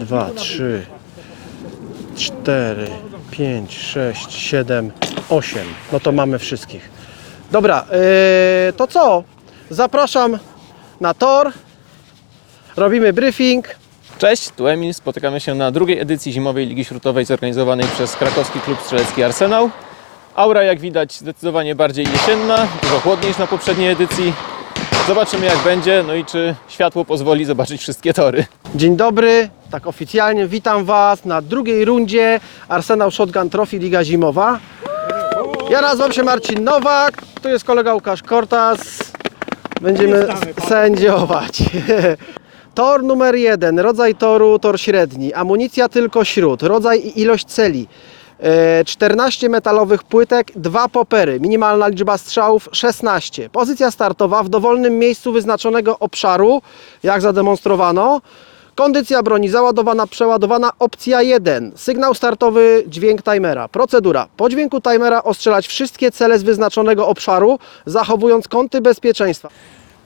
dwa, trzy, cztery, pięć, sześć, siedem, osiem. No to mamy wszystkich. Dobra, yy, to co? Zapraszam na tor. Robimy briefing. Cześć, tu Emil. Spotykamy się na drugiej edycji Zimowej Ligi Śrutowej zorganizowanej przez krakowski klub strzelecki Arsenał. Aura, jak widać, zdecydowanie bardziej jesienna, dużo chłodniej niż na poprzedniej edycji. Zobaczymy jak będzie, no i czy światło pozwoli zobaczyć wszystkie tory. Dzień dobry, tak oficjalnie witam Was na drugiej rundzie Arsenał Shotgun Trophy Liga Zimowa. Ja nazywam się Marcin Nowak, tu jest kolega Łukasz Kortas. Będziemy sędziować. Tor numer jeden, rodzaj toru, tor średni, amunicja tylko śród, rodzaj i ilość celi. E, 14 metalowych płytek, dwa popery, minimalna liczba strzałów 16. Pozycja startowa w dowolnym miejscu wyznaczonego obszaru, jak zademonstrowano. Kondycja broni załadowana, przeładowana, opcja 1. Sygnał startowy, dźwięk timera. Procedura. Po dźwięku timera ostrzelać wszystkie cele z wyznaczonego obszaru, zachowując kąty bezpieczeństwa.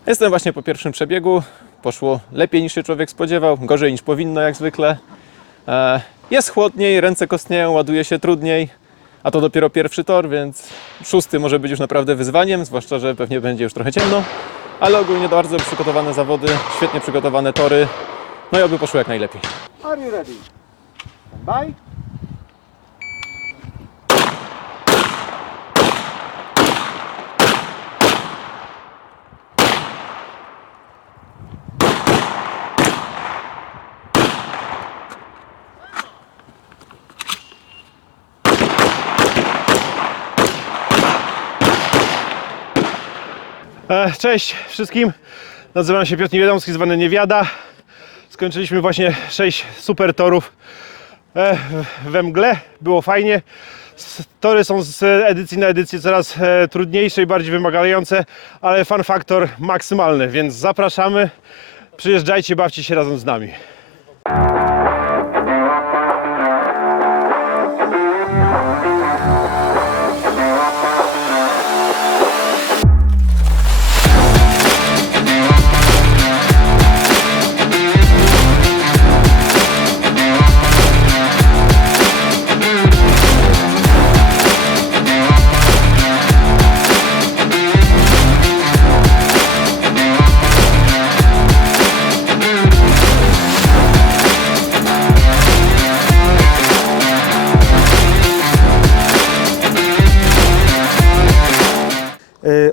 Jestem właśnie po pierwszym przebiegu. Poszło lepiej niż się człowiek spodziewał, gorzej niż powinno jak zwykle. E, Jest chłodniej, ręce kostnieją, ładuje się trudniej, a to dopiero pierwszy tor, więc szósty może być już naprawdę wyzwaniem, zwłaszcza, że pewnie będzie już trochę ciemno, ale ogólnie bardzo przygotowane zawody, świetnie przygotowane tory, no i oby poszło jak najlepiej. Are you ready? Bye. Cześć wszystkim, nazywam się Piotr Niewiadomski, zwany Niewiada. Skończyliśmy właśnie 6 super torów e, we mgle, było fajnie. Tory są z edycji na edycję coraz e, trudniejsze i bardziej wymagające, ale fan faktor maksymalny, więc zapraszamy. Przyjeżdżajcie, bawcie się razem z nami.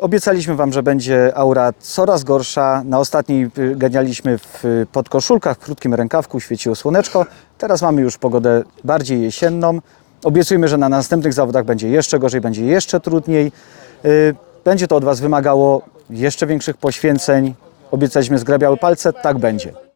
Obiecaliśmy Wam, że będzie aura coraz gorsza. Na ostatniej y, ganialiśmy w y, podkoszulkach, w krótkim rękawku, świeciło słoneczko. Teraz mamy już pogodę bardziej jesienną. Obiecujemy, że na następnych zawodach będzie jeszcze gorzej, będzie jeszcze trudniej. Y, Będzie to od Was wymagało jeszcze większych poświęceń. Obiecaliśmy zgrabiały palce, tak będzie.